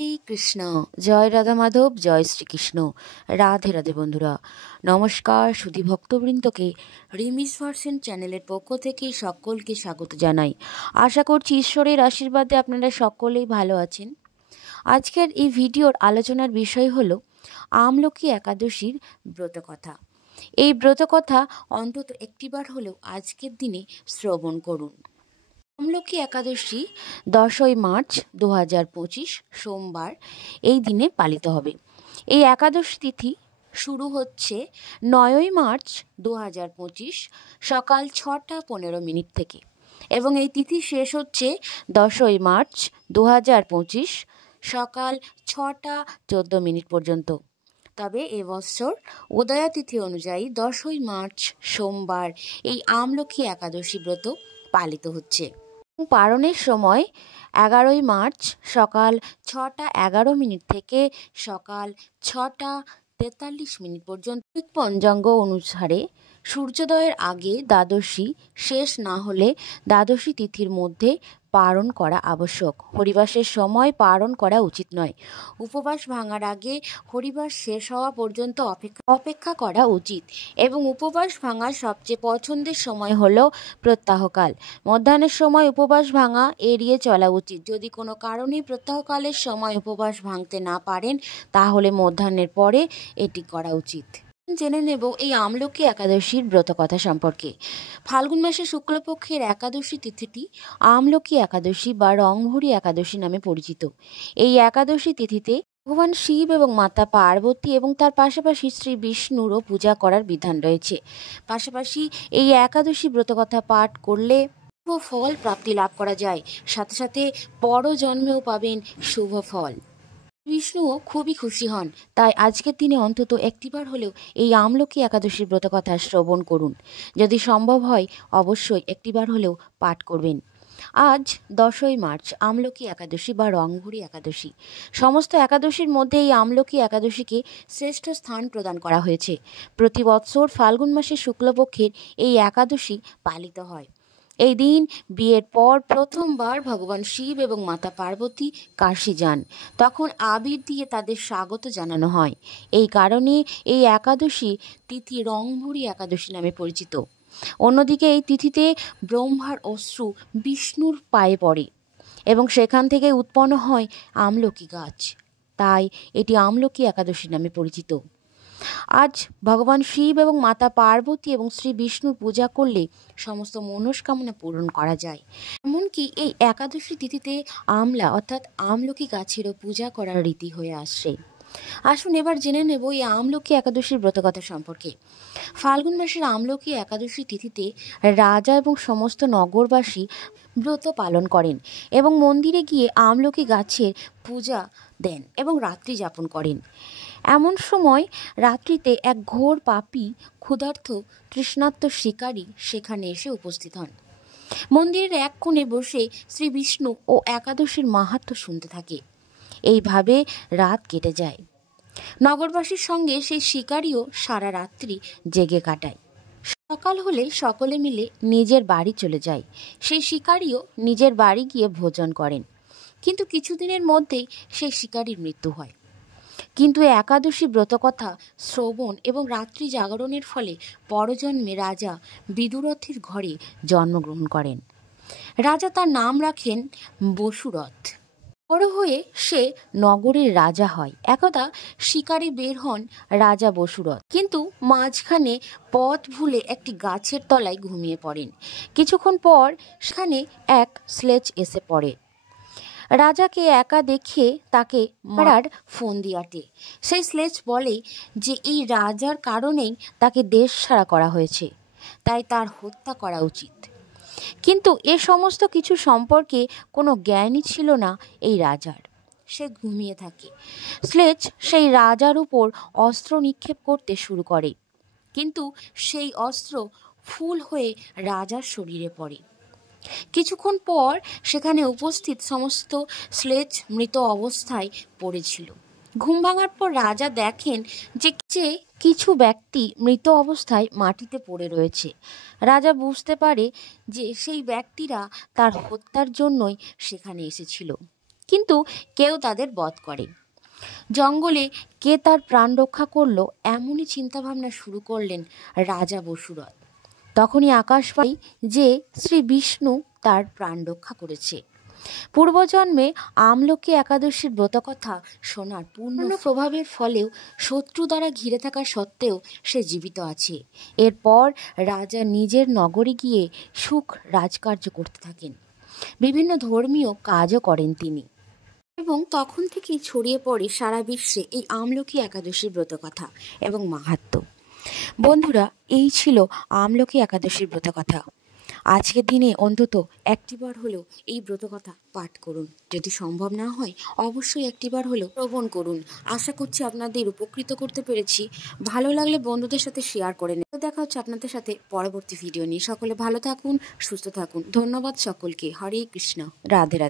এই কৃষ্ণ জয় রাধা মাধব, জয় শ্রীকৃষ্ণ। রাধে রাধে বন্ধুরা, নমস্কার। সুধী ভক্তবৃন্দকে রিমিস ভার্সন চ্যানেলের পক্ষ থেকে সকলকে স্বাগত জানাই। আশা করছি ঈশ্বরের আশীর্বাদে আপনারা সকলেই ভালো আছেন। আজকের এই ভিডিওর আলোচনার বিষয় হলো আমলকি একাদশীর ব্রতকথা। এই ব্রতকথা অন্তত একটিবার হলেও আজকের দিনে শ্রবণ করুন। আমলকি একাদশী 10ই মার্চ 2025 সোমবার এই দিনে পালিত হবে। এই একাদশী তিথি শুরু হচ্ছে 9ই মার্চ 2025 সকাল 6:15 থেকে এবং এই তিথি শেষ হচ্ছে 10ই মার্চ 2025 সকাল 6:14 পর্যন্ত। তবে এবছর উদয়া তিথি অনুযায়ী 10ই মার্চ সোমবার এই আমলকি একাদশী ব্রত পালিত হচ্ছে। পালনের সময় 11ই মার্চ সকাল 6:11 থেকে সকাল 6:43 পর্যন্ত। পঞ্চাঙ্গ অনুসারে সূর্যোদয়ের আগে দ্বাদশী শেষ না হলে দ্বাদশী তিথির মধ্যে পালন করা আবশ্যক। হরিবাসের সময় পালন করা উচিত নয়। উপবাস ভাঙার আগে হরিবাস শেষ হওয়া পর্যন্ত অপেক্ষা করা উচিত এবং উপবাস ভাঙার সবচেয়ে পছন্দের সময় হলো প্রত্যাহকাল। মধ্যাহ্নের সময় উপবাস ভাঙা এড়িয়ে চলা উচিত। যদি কোনো কারণে প্রত্যাহকালের সময় উপবাস ভাঙতে না পারেন তাহলে মধ্যাহ্নের পরে এটি করা উচিত। জেনে নেব এই আমলকি একাদশীর ব্রতকথা সম্পর্কে। ফাল্গুন মাসের শুক্লপক্ষের একাদশী তিথিটি আমলকি একাদশী বা রংভরি একাদশী নামে পরিচিত। এই একাদশী তিথিতে ভগবান শিব এবং মাতা পার্বতী এবং তার পাশাপাশি শ্রী বিষ্ণুরও পূজা করার বিধান রয়েছে। পাশাপাশি এই একাদশী ব্রতকথা পাঠ করলে শুভ ফল প্রাপ্তি লাভ করা যায়, সাথে সাথে পর জন্মেও পাবেন শুভ ফল। বিষ্ণুও খুবই খুশি হন। তাই আজকের দিনে অন্তত একটিবার হলেও এই আমলকি একাদশীর ব্রতকথা শ্রবণ করুন। যদি সম্ভব হয় অবশ্যই একটিবার হলেও পাঠ করবেন। আজ 10ই মার্চ আমলকি একাদশী বা রংভরি একাদশী। সমস্ত একাদশীর মধ্যে এই আমলকি একাদশীকে শ্রেষ্ঠ স্থান প্রদান করা হয়েছে। প্রতি বৎসর ফাল্গুন মাসের শুক্লপক্ষের এই একাদশী পালিত হয়। এই দিন বিয়ের পর প্রথমবার ভগবান শিব এবং মাতা পার্বতী কাশী যান। তখন আবির দিয়ে তাদের স্বাগত জানানো হয়। এই কারণে এই একাদশী তিথি রংভরি একাদশী নামে পরিচিত। অন্যদিকে এই তিথিতে ব্রহ্মার অশ্রু বিষ্ণুর পায়ে পড়ে এবং সেখান থেকে উৎপন্ন হয় আমলকি গাছ। তাই এটি আমলকি একাদশী নামে পরিচিত। আজ ভগবান শিব এবং মাতা পার্বতী এবং শ্রী বিষ্ণুর পূজা করলে সমস্ত মনস্কামনা পূরণ করা যায়। এমনকি এই একাদশী তিথিতে আমলা অর্থাৎ আমলকি গাছেরও পূজা করার রীতি হয়ে আসছে। আসুন এবার জেনে নেব এই আমলকি একাদশীর ব্রতকথা সম্পর্কে। ফাল্গুন মাসের আমলকি একাদশী তিথিতে রাজা এবং সমস্ত নগরবাসী ব্রত পালন করেন এবং মন্দিরে গিয়ে আমলকি গাছের পূজা দেন এবং রাত্রি যাপন করেন। এমন সময় রাত্রিতে এক ঘোর পাপী ক্ষুধার্ত তৃষ্ণার্ত শিকারী সেখানে এসে উপস্থিত হন। মন্দিরের এক কোণে বসে শ্রী বিষ্ণু ও একাদশীর মাহাত্ম্য শুনতে থাকে। এইভাবে রাত কেটে যায়। নগরবাসীর সঙ্গে সেই শিকারীও সারা রাত্রি জেগে কাটায়। সকাল হলে সকলে মিলে নিজের বাড়ি চলে যায়। সেই শিকারীও নিজের বাড়ি গিয়ে ভোজন করেন। কিন্তু কিছুদিনের মধ্যেই সেই শিকারীর মৃত্যু হয়। কিন্তু একাদশী ব্রতকথা শ্রবণ এবং রাত্রি জাগরণের ফলে পরজন্মে রাজা বিদুরথের ঘরে জন্মগ্রহণ করেন। রাজা তার নাম রাখেন বসুরথ। বড় হয়ে সে নগরের রাজা হয়। একদা শিকারে বের হন রাজা বসুরথ, কিন্তু মাঝখানে পথ ভুলে একটি গাছের তলায় ঘুমিয়ে পড়েন। কিছুক্ষণ পর সেখানে এক স্লেজ এসে পড়ে। রাজাকে একা দেখে তাকে মারার ফন্দি আঁটে। সেই স্লেজ বলে যে এই রাজার কারণেই তাকে দেশ ছাড়া করা হয়েছে, তাই তার হত্যা করা উচিত। কিন্তু এ সমস্ত কিছু সম্পর্কে কোনো জ্ঞানই ছিল না এই রাজার। সে ঘুমিয়ে থাকে। স্লেজ সেই রাজার উপর অস্ত্র নিক্ষেপ করতে শুরু করে, কিন্তু সেই অস্ত্র ফুল হয়ে রাজার শরীরে পড়ে। কিছুক্ষণ পর সেখানে উপস্থিত সমস্ত স্লেজ মৃত অবস্থায় পড়েছিল। ঘুম ভাঙার পর রাজা দেখেন যে কিছু ব্যক্তি মৃত অবস্থায় মাটিতে পড়ে রয়েছে। রাজা বুঝতে পারে যে সেই ব্যক্তিরা তার হত্যার জন্যই সেখানে এসেছিল। কিন্তু কেউ তাদের বধ করে। জঙ্গলে কে তার প্রাণ রক্ষা করলো, এমনই চিন্তাভাবনা শুরু করলেন রাজা বসুরথ। তখনই আকাশ পাই যে শ্রী বিষ্ণু তার প্রাণ রক্ষা করেছে। পূর্বজন্মে আমলকি একাদশীর ব্রতকথা শোনার পূর্ণ প্রভাবের ফলেও শত্রু দ্বারা ঘিরে থাকা সত্ত্বেও সে জীবিত আছে। এরপর রাজা নিজের নগরে গিয়ে সুখ রাজকার্য করতে থাকেন। বিভিন্ন ধর্মীয় কাজও করেন তিনি, এবং তখন থেকেই ছড়িয়ে পড়ে সারা বিশ্বে এই আমলকি একাদশীর ব্রতকথা এবং মাহাত্ম্য। বন্ধুরা, এই ছিল আমলকি একাদশীর ব্রতকথা। আজকের দিনে অন্তত একটিবার হলেও এই ব্রতকথা পাঠ করুন। যদি সম্ভব না হয় অবশ্যই একটিবার হলেও শ্রবণ করুন। আশা করছি আপনাদের উপকৃত করতে পেরেছি। ভালো লাগলে বন্ধুদের সাথে শেয়ার করে নিন। দেখা হচ্ছে আপনাদের সাথে পরবর্তী ভিডিও নিয়ে। সকলে ভালো থাকুন, সুস্থ থাকুন। ধন্যবাদ সকলকে। হরে কৃষ্ণ, রাধে রাধে।